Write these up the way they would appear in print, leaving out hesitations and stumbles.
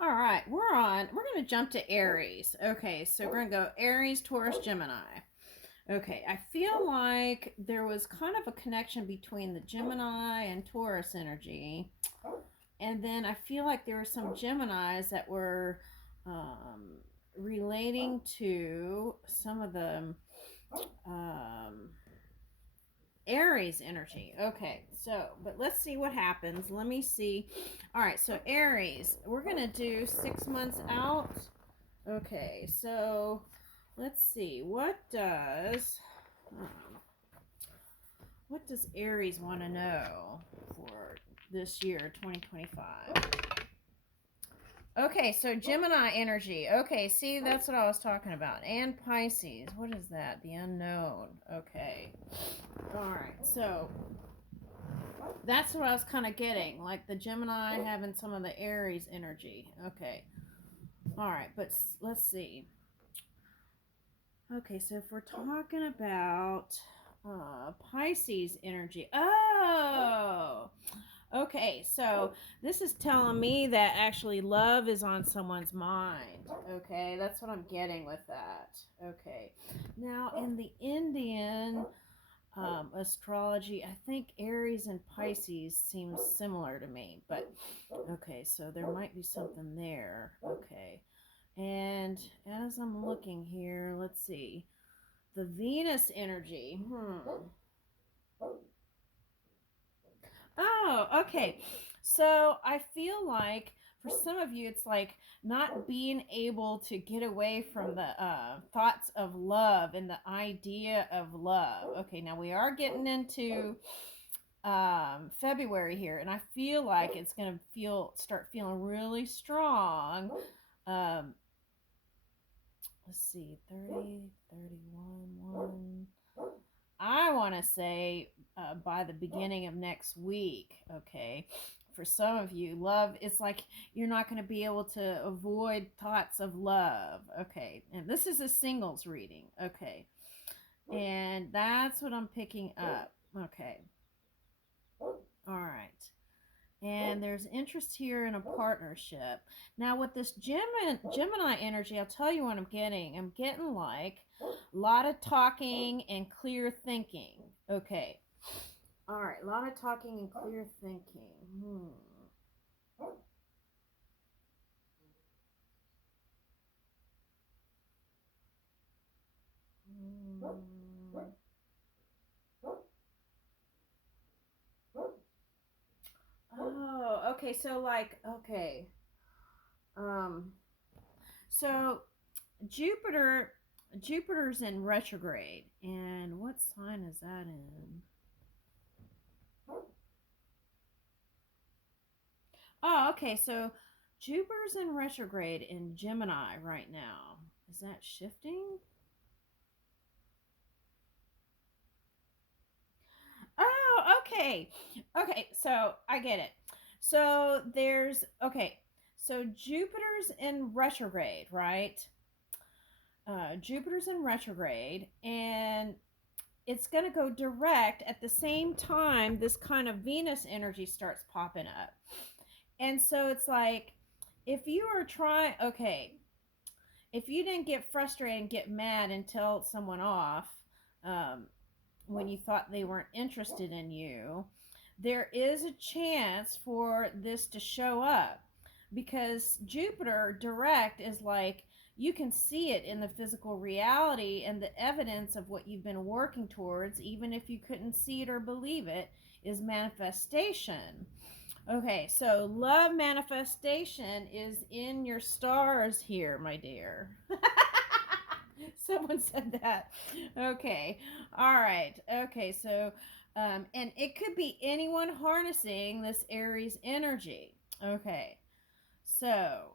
All right, we're on. We're going to jump to Aries. Okay, so we're going to go Aries, Taurus, Gemini. Okay, I feel like there was kind of a connection between the Gemini and Taurus energy. And then I feel like there were some Geminis that were um, relating to some of the um, Aries energy. Okay, so, but let's see what happens. Let me see. All right, so Aries, we're going to do 6 months out. Okay, so let's see. What does Aries want to know for this year, 2025? Okay, so Gemini energy. Okay, see, that's what I was talking about. And Pisces. What is that? The unknown. Okay. All right, so that's what I was kind of getting. Like the Gemini having some of the Aries energy. Okay. All right, but let's see. Okay, so if we're talking about Pisces energy. Oh, okay. So this is telling me that actually love is on someone's mind. Okay, that's what I'm getting with that. Okay. Now, in the Indian astrology, I think Aries and Pisces seems similar to me. But okay, so there might be something there. Okay. And as I'm looking here, let's see. The Venus energy. Oh, okay. So I feel like for some of you, it's like not being able to get away from the thoughts of love and the idea of love. Okay, now we are getting into February here, and I feel like it's going to start feeling really strong. Um, let's see, 30, 31, 1. I want to say by the beginning of next week, okay? For some of you, love, it's like you're not going to be able to avoid thoughts of love, okay? And this is a singles reading, okay? And that's what I'm picking up, okay? All right. And there's interest here in a partnership. Now, with this Gemini energy, I'll tell you what I'm getting. I'm getting like a lot of talking and clear thinking. Okay. All right. A lot of talking and clear thinking. Oh, okay. So, like, okay. Um, so Jupiter's in retrograde, and what sign is that in? Oh, okay. So Jupiter's in retrograde in Gemini right now. Is that shifting? Oh, okay. Okay, so I get it. So there's okay. So Jupiter's in retrograde, right? Jupiter's in retrograde, and it's going to go direct at the same time this kind of Venus energy starts popping up. And so it's like if you are trying, okay, if you didn't get frustrated and get mad and tell someone off when you thought they weren't interested in you, there is a chance for this to show up because Jupiter direct is like you can see it in the physical reality and the evidence of what you've been working towards, even if you couldn't see it or believe it, is manifestation. Okay, so love manifestation is in your stars here, my dear. Someone said that. Okay. All right. Okay, so and it could be anyone harnessing this Aries energy. Okay. So,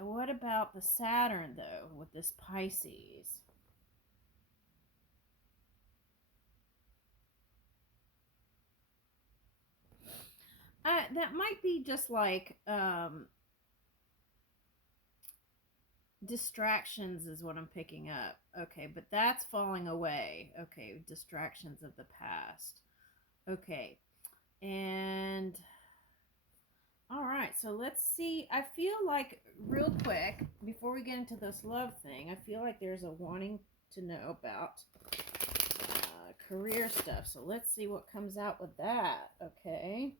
what about the Saturn though with this Pisces? That might be just like distractions is what I'm picking up. Okay, but that's falling away. Okay, distractions of the past. Okay. And All right, so let's see. I feel like, real quick, before we get into this love thing, I feel like there's a wanting to know about career stuff. So let's see what comes out with that, okay?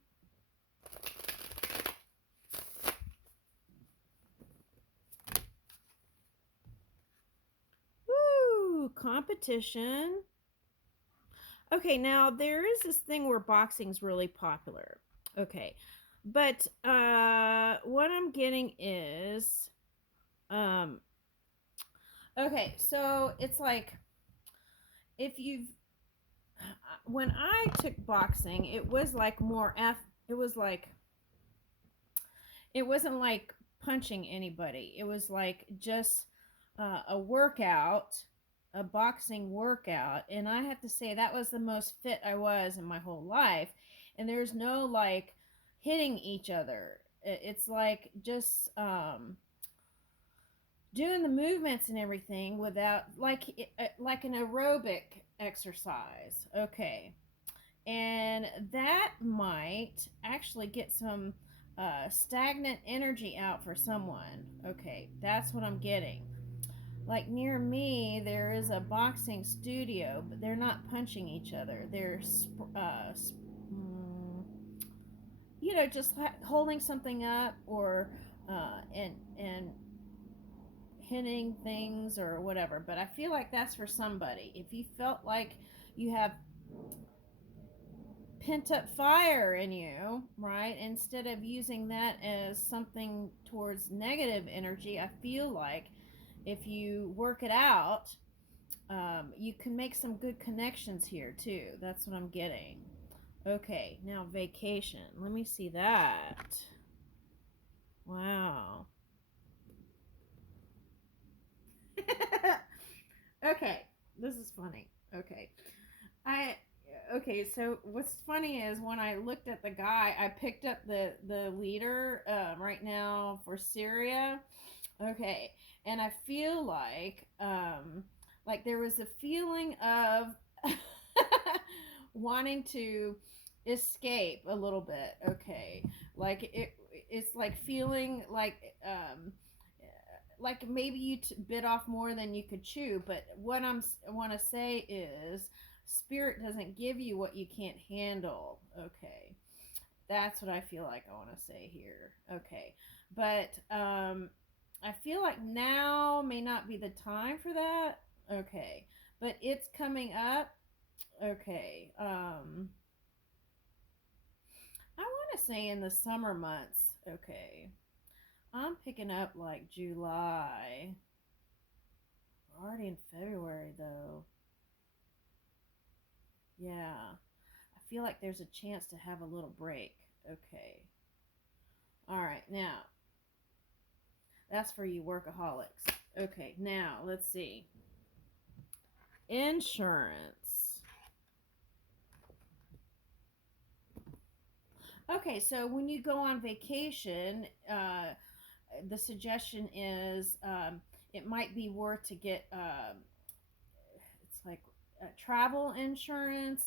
Woo! Competition. Okay, now there is this thing where boxing's really popular. Okay. But what I'm getting is okay, so it's like if you've when I took boxing, it was like more it was like it wasn't like punching anybody. It was like just a workout, a boxing workout, and I have to say that was the most fit I was in my whole life. And there's no like hitting each other. It's like just doing the movements and everything without like an aerobic exercise. Okay, and that might actually get some stagnant energy out for someone. Okay, that's what I'm getting. Like near me, there is a boxing studio, but they're not punching each other. They're, just holding something up or and hitting things or whatever. But I feel like that's for somebody. If you felt like you have pent up fire in you, right? Instead of using that as something towards negative energy, I feel like if you work it out, you can make some good connections here too. That's what I'm getting. Okay, now vacation. Let me see that. Wow. Okay, this is funny. Okay. I okay, so what's funny is when I looked at the guy, I picked up the leader right now for Syria. Okay, and I feel like there was a feeling of wanting to escape a little bit. Okay, like it's like feeling like maybe you bit off more than you could chew. But what I want to say is, spirit doesn't give you what you can't handle. Okay, that's what I feel like I want to say here. Okay, but I feel like now may not be the time for that. Okay, but it's coming up. Okay, I want to say in the summer months. Okay, I'm picking up like July. We're already in February though. Yeah, I feel like there's a chance to have a little break. Okay. All right, now that's for you workaholics. Okay, now let's see. Insurance. Okay, so when you go on vacation, the suggestion is it might be worth to get it's like travel insurance.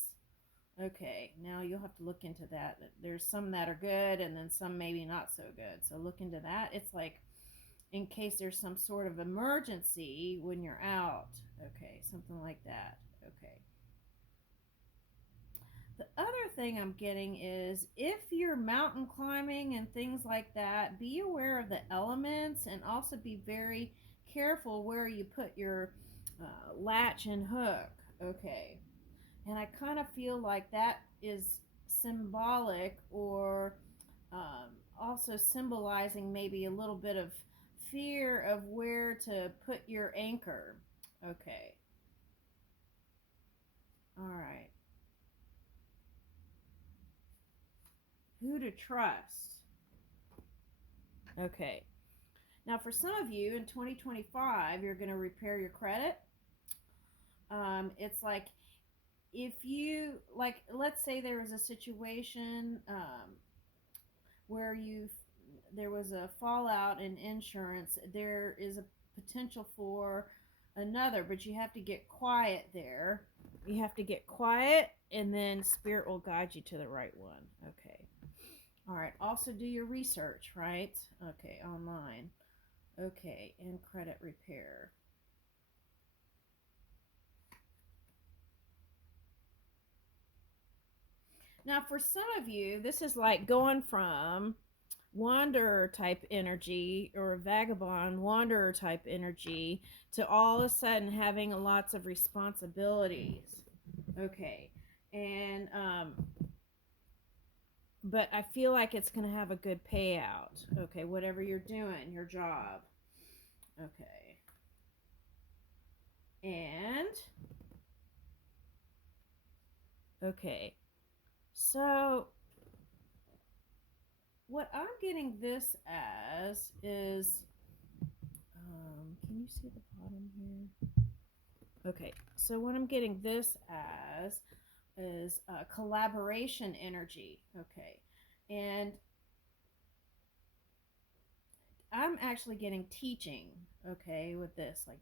Okay, now you'll have to look into that. There's some that are good and then some maybe not so good. So look into that. It's like in case there's some sort of emergency when you're out. Okay, something like that. Okay. The other thing I'm getting is if you're mountain climbing and things like that, be aware of the elements and also be very careful where you put your latch and hook. Okay. And I kind of feel like that is symbolic or also symbolizing maybe a little bit of fear of where to put your anchor. Okay. All right. Who to trust. Okay. Now, for some of you in 2025, you're going to repair your credit. It's like if you, like, let's say there was a situation where there was a fallout in insurance, there is a potential for another, but you have to get quiet there. You have to get quiet, and then spirit will guide you to the right one. Okay. All right. Also do your research, right? Okay, online. Okay, and credit repair. Now, for some of you, this is like going from wanderer type energy or vagabond wanderer type energy to all of a sudden having lots of responsibilities. Okay. And but I feel like it's going to have a good payout. Okay, whatever you're doing, your job. Okay. And okay. So what I'm getting this as is can you see the bottom here? Okay. So what I'm getting this as is collaboration energy. Okay. And I'm actually getting teaching, okay, with this, like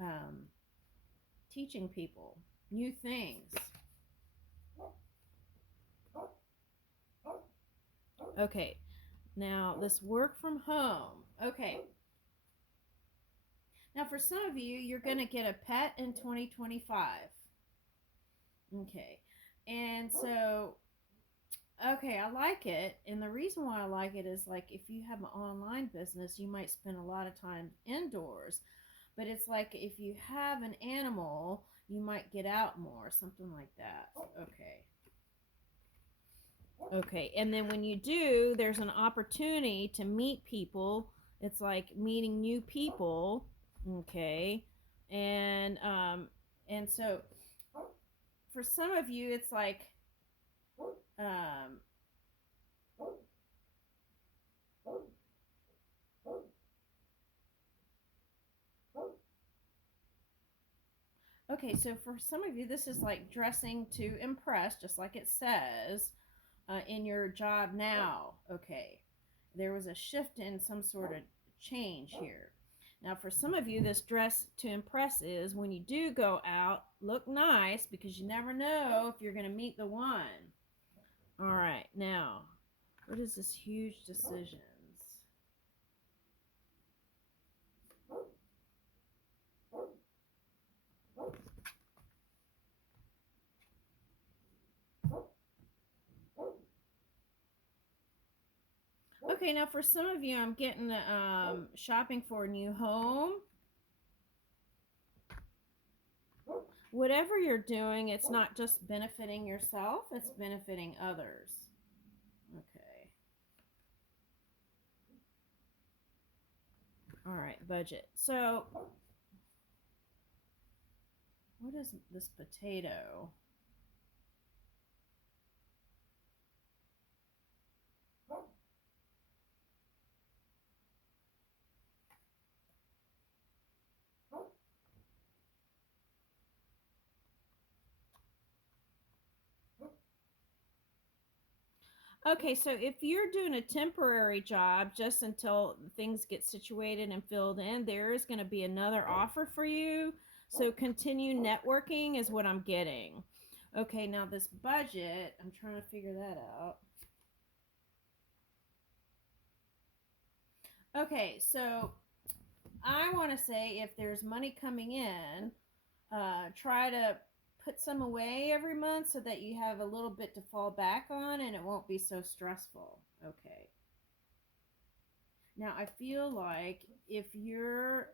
um, teaching people new things. Okay, now this work from home. Okay, now for some of you, you're going to get a pet in 2025. Okay, and so, okay, I like it. And the reason why I like it is like if you have an online business, you might spend a lot of time indoors. But it's like if you have an animal, you might get out more, something like that. Okay. Okay. And then when you do, there's an opportunity to meet people. It's like meeting new people. Okay. And so for some of you, it's like um, okay. So for some of you, this is like dressing to impress, just like it says. In your job now. Okay, there was a shift in some sort of change here. Now, for some of you, this dress to impress is when you do go out, look nice because you never know if you're going to meet the one. All right, now, what is this huge decisions? Okay, now for some of you, I'm getting shopping for a new home. Whatever you're doing, it's not just benefiting yourself, it's benefiting others. Okay. All right, budget. So, what is this potato? Okay, so if you're doing a temporary job just until things get situated and filled in, there is going to be another offer for you. So continue networking is what I'm getting. Okay, now this budget, I'm trying to figure that out. Okay, so I want to say if there's money coming in, try to put some away every month so that you have a little bit to fall back on and it won't be so stressful. Okay. Now I feel like if you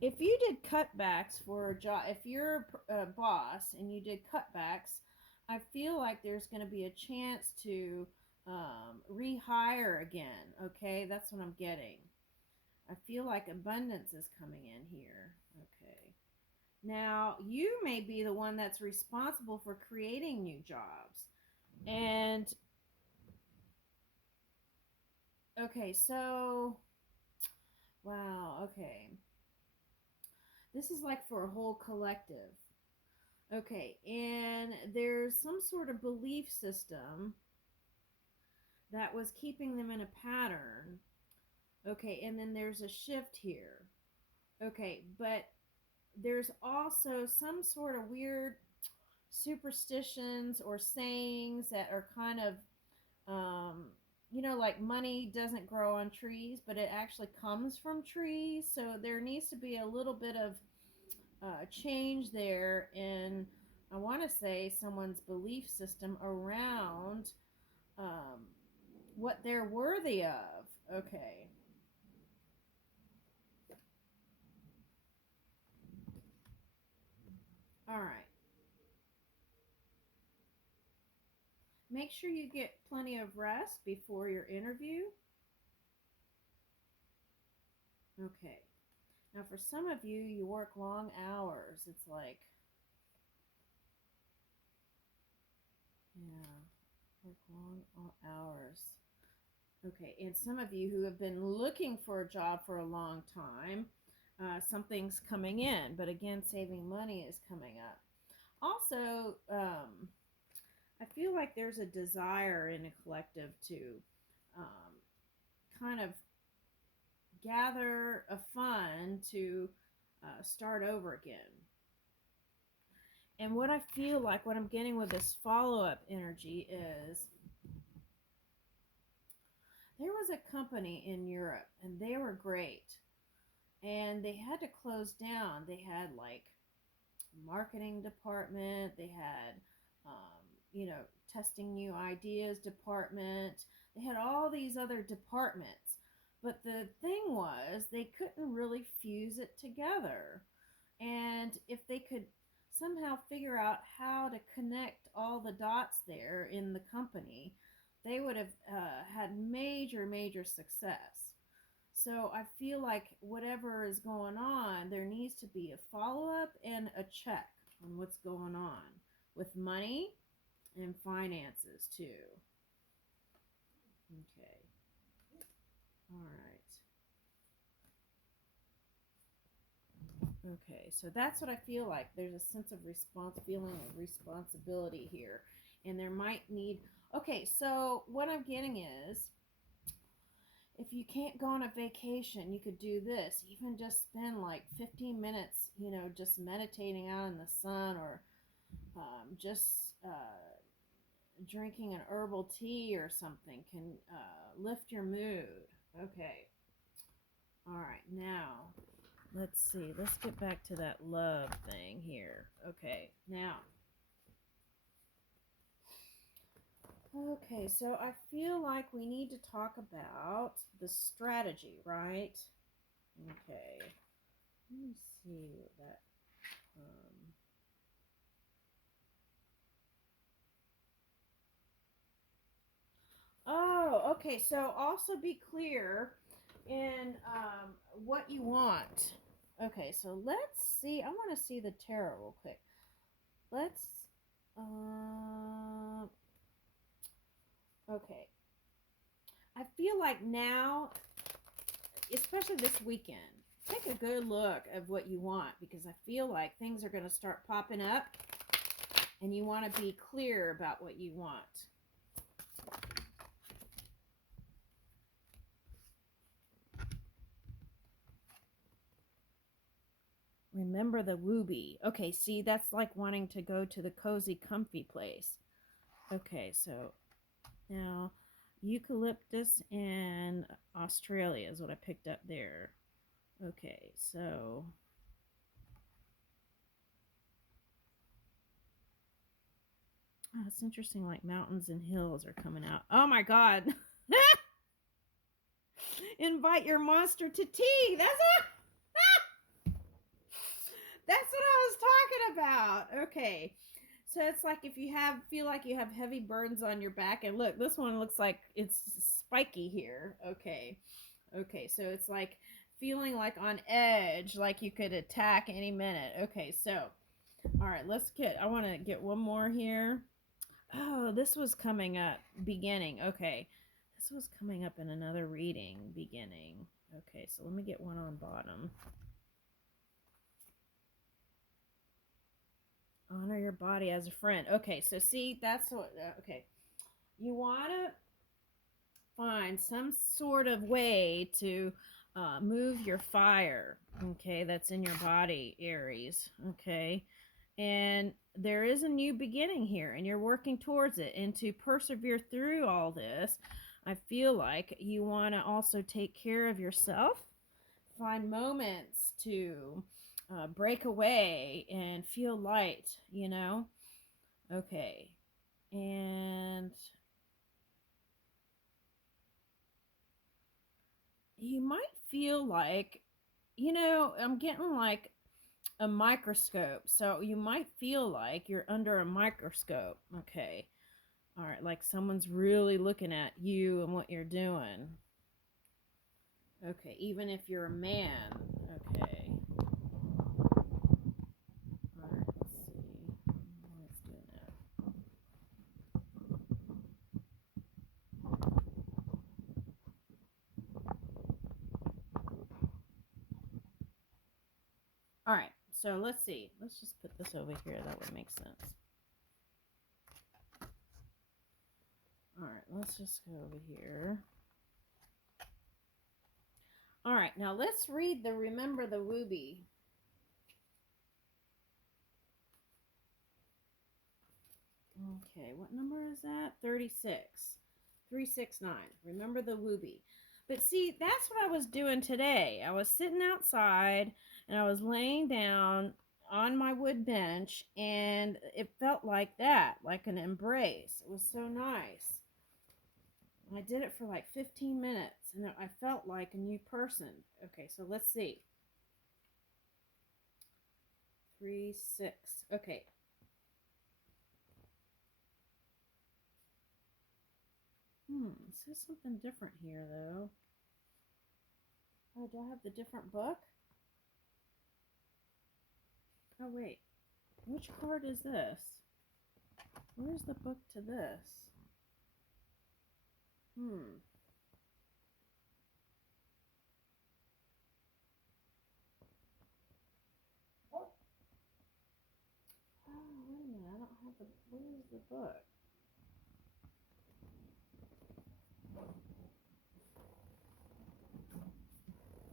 did cutbacks for a job, if you're a boss and you did cutbacks, I feel like there's going to be a chance to rehire again. Okay, that's what I'm getting. I feel like abundance is coming in here. Okay. Now, you may be the one that's responsible for creating new jobs. And, okay, so, wow, okay. This is like for a whole collective. Okay, and there's some sort of belief system that was keeping them in a pattern. Okay, and then there's a shift here. Okay, but there's also some sort of weird superstitions or sayings that are kind of, like money doesn't grow on trees, but it actually comes from trees. So there needs to be a little bit of change there in, I want to say, someone's belief system around um, what they're worthy of. Okay. All right. Make sure you get plenty of rest before your interview. Okay. Now, for some of you, you work long hours. It's like, yeah, work long hours. Okay. And some of you who have been looking for a job for a long time, something's coming in. But again, saving money is coming up. Also, I feel like there's a desire in a collective to um, kind of gather a fund to start over again. And what I feel like, what I'm getting with this follow up energy is there was a company in Europe and they were great. And they had to close down. They had like marketing department, they had, testing new ideas department, they had all these other departments. But the thing was, they couldn't really fuse it together. And if they could somehow figure out how to connect all the dots there in the company, they would have had major, major success. So I feel like whatever is going on, there needs to be a follow up and a check on what's going on with money and finances too. Okay. All right. Okay, so that's what I feel like. There's a sense of feeling of responsibility here. And there might need, okay, so what I'm getting is, if you can't go on a vacation, you could do this. Even just spend like 15 minutes, just meditating out in the sun, or just drinking an herbal tea or something can lift your mood. Okay. All right, now let's see. Let's get back to that love thing here. Okay, now. Okay, so I feel like we need to talk about the strategy, right? Okay. Let me see what that. Oh, okay. So also be clear in what you want. Okay, so let's see. I want to see the tarot real quick. Let's. Uh, okay. I feel like now, especially this weekend, take a good look at what you want, because I feel like things are going to start popping up and you want to be clear about what you want. Remember the wooby. Okay, see, that's like wanting to go to the cozy, comfy place. Okay, so now eucalyptus in Australia is what I picked up there. Okay, so it's interesting, like mountains and hills are coming out. Oh my god. Invite your monster to tea. That's what I was talking about. Okay. So it's like if you feel like you have heavy burdens on your back, and look, this one looks like it's spiky here. Okay. Okay, so it's like feeling like on edge, like you could attack any minute. Okay, so all right, I want to get one more here. Oh, this was coming up beginning. Okay. This was coming up in another reading beginning. Okay, so let me get one on bottom. Honor your body as a friend. Okay, so see, that's what, okay. You want to find some sort of way to move your fire, okay, that's in your body, Aries, okay? And there is a new beginning here, and you're working towards it. And to persevere through all this, I feel like you want to also take care of yourself, find moments to break away and feel light, you know? Okay. And you might feel like, I'm getting like a microscope. So you might feel like you're under a microscope. Okay. All right. Like someone's really looking at you and what you're doing. Okay. Even if you're a man. Okay. All right. Let's see. Let's do that. All right. So let's see. Let's just put this over here. That would make sense. All right. Let's just go over here. All right. Now let's read the Remember the Wooby. Okay, what number is that? 36. 369. Remember the Wooby. But see, that's what I was doing today. I was sitting outside and I was laying down on my wood bench, and it felt like that, like an embrace. It was so nice. I did it for like 15 minutes and I felt like a new person. Okay, so let's see. 3, 6. Okay. It says something different here though. Oh, do I have the different book? Oh, wait. Which card is this? Where's the book to this? Oh, wait a minute. I don't have the... Where's the book?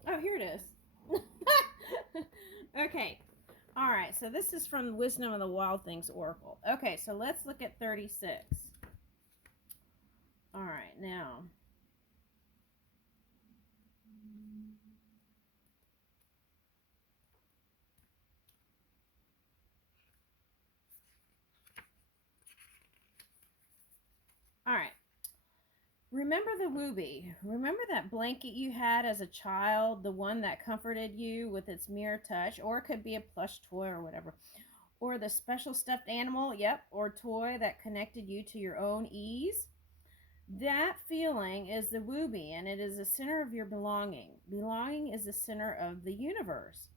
Oh, here it is. Okay. All right. So this is from Wisdom of the Wild Things Oracle. Okay. So let's look at 36. All right. Now... All right. Remember the Wooby. Remember that blanket you had as a child, the one that comforted you with its mere touch, or it could be a plush toy or whatever. Or the special stuffed animal, yep, or toy that connected you to your own ease. That feeling is the Wooby, and it is the center of your belonging. Belonging is the center of the universe.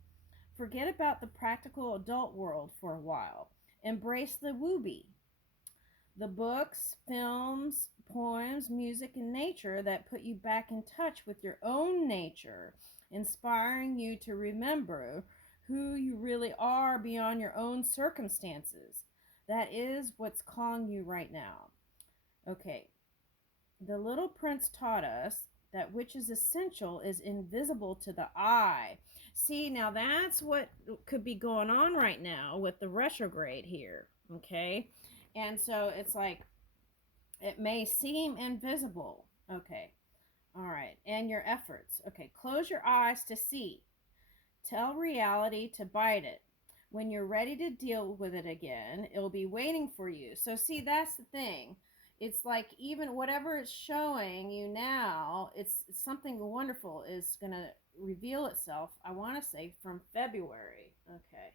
Forget about the practical adult world for a while. Embrace the Wooby. The books, films, poems, music, and nature that put you back in touch with your own nature, inspiring you to remember who you really are beyond your own circumstances. That is what's calling you right now. Okay, the little prince taught us that which is essential is invisible to the eye. See, now that's what could be going on right now with the retrograde here, okay? And so it's like, it may seem invisible. Okay. All right. And your efforts. Okay. Close your eyes to see. Tell reality to bite it. When you're ready to deal with it again, it'll be waiting for you. So, see, that's the thing. It's like even whatever it's showing you now, it's something wonderful is going to reveal itself, I want to say, from February. Okay.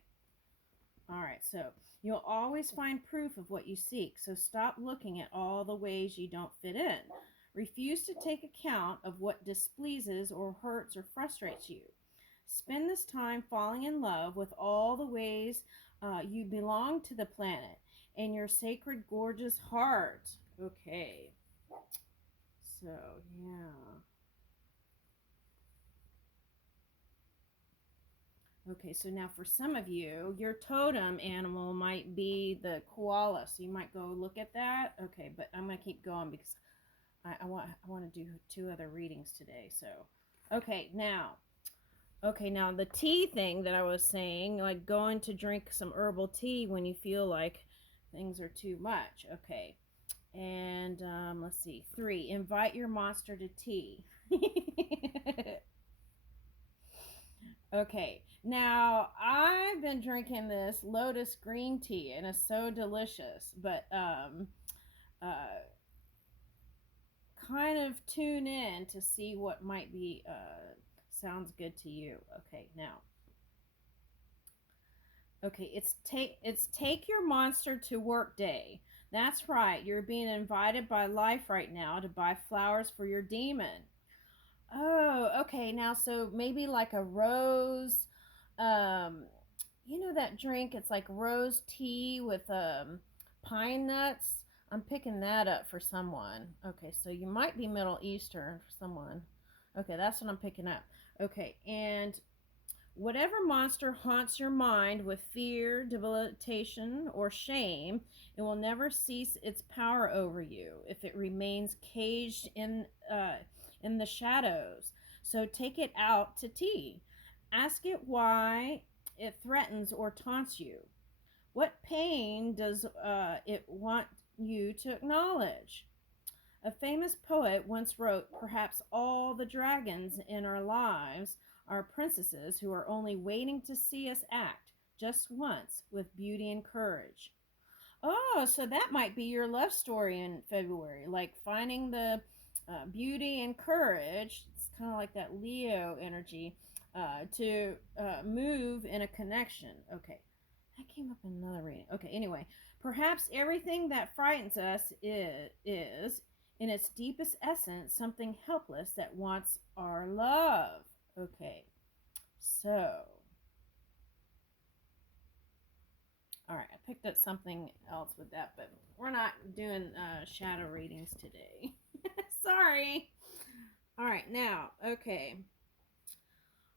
All right, so you'll always find proof of what you seek, so stop looking at all the ways you don't fit in. Refuse to take account of what displeases or hurts or frustrates you. Spend this time falling in love with all the ways you belong to the planet and your sacred, gorgeous heart. Okay, so yeah. Okay, so now for some of you, your totem animal might be the koala. So you might go look at that. Okay, but I'm gonna keep going because I want to do 2 other readings today. So, okay, now Okay, now the tea thing that I was saying, like going to drink some herbal tea when you feel like things are too much. Okay. And let's see. 3, invite your monster to tea. Okay. Now, I've been drinking this lotus green tea and it's so delicious, but uh kind of tune in to see what might be sounds good to you. Okay, now. Okay, it's take your monster to work day. That's right. You're being invited by life right now to buy flowers for your demon. Oh, okay. Now, so maybe like a rose, um, you know that drink? It's like rose tea with pine nuts. I'm picking that up for someone. Okay, so you might be Middle Eastern for someone. Okay, that's what I'm picking up. Okay, and whatever monster haunts your mind with fear, debilitation, or shame, it will never cease its power over you if it remains caged in the shadows. So take it out to tea. Ask it why it threatens or taunts you. What pain does it want you to acknowledge? A famous poet once wrote, perhaps all the dragons in our lives are princesses who are only waiting to see us act just once with beauty and courage. Oh, so that might be your love story in February, like finding the beauty and courage. It's kind of like that Leo energy to move in a connection. Okay, that came up in another reading. Okay, anyway, perhaps everything that frightens us is in its deepest essence, something helpless that wants our love. Okay, so all right, I picked up something else with that, but we're not doing shadow readings today. Sorry. All right, now, okay.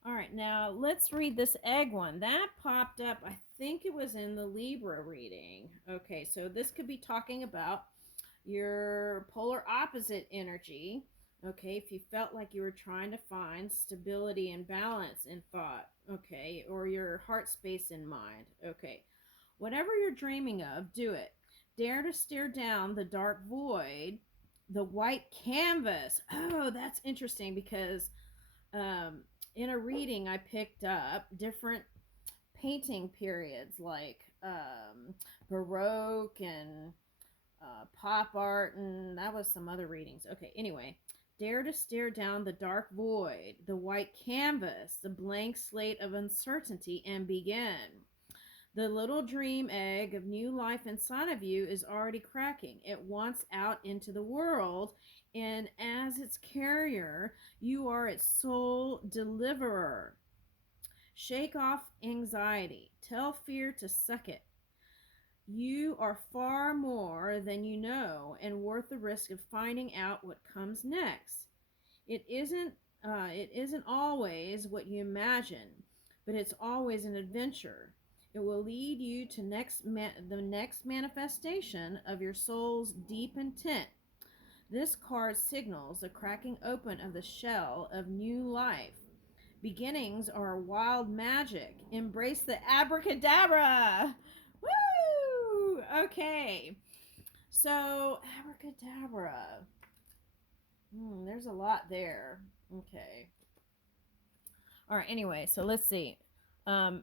All right, now let's read this egg one. That popped up, I think it was in the Libra reading. Okay, so this could be talking about your polar opposite energy. Okay, if you felt like you were trying to find stability and balance in thought, okay, or your heart space in mind, okay. Whatever you're dreaming of, do it. Dare to stare down the dark void, the white canvas. Oh, that's interesting because um, in a reading I picked up different painting periods like Baroque and pop art, and that was some other readings. Okay, anyway, dare to stare down the dark void, the white canvas, the blank slate of uncertainty, and begin. The little dream egg of new life inside of you is already cracking. It wants out into the world, and as its carrier, you are its sole deliverer. Shake off anxiety. Tell fear to suck it. You are far more than you know and worth the risk of finding out what comes next. It isn't always what you imagine, but it's always an adventure. It will lead you to the next manifestation of your soul's deep intent. This card signals the cracking open of the shell of new life. Beginnings are wild magic. Embrace the abracadabra. Woo! Okay. So, abracadabra. There's a lot there. Okay. All right. Anyway, so let's see. Um,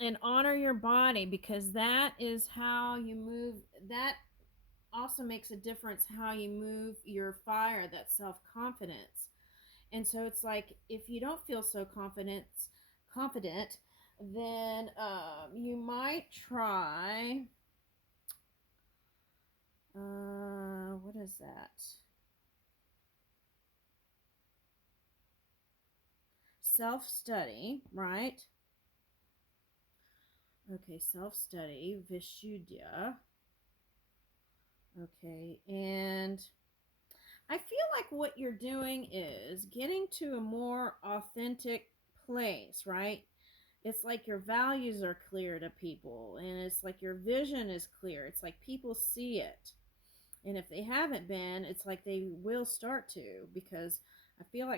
and honor your body because that is how you move. That also makes a difference how you move your fire, that self confidence. And so it's like if you don't feel so confident, then you might try. What is that? Self study, right? Okay, self study, Vishuddha. Okay, and I feel like what you're doing is getting to a more authentic place, right? It's like your values are clear to people, and it's like your vision is clear. It's like people see it. And if they haven't been, it's like they will start to because I feel like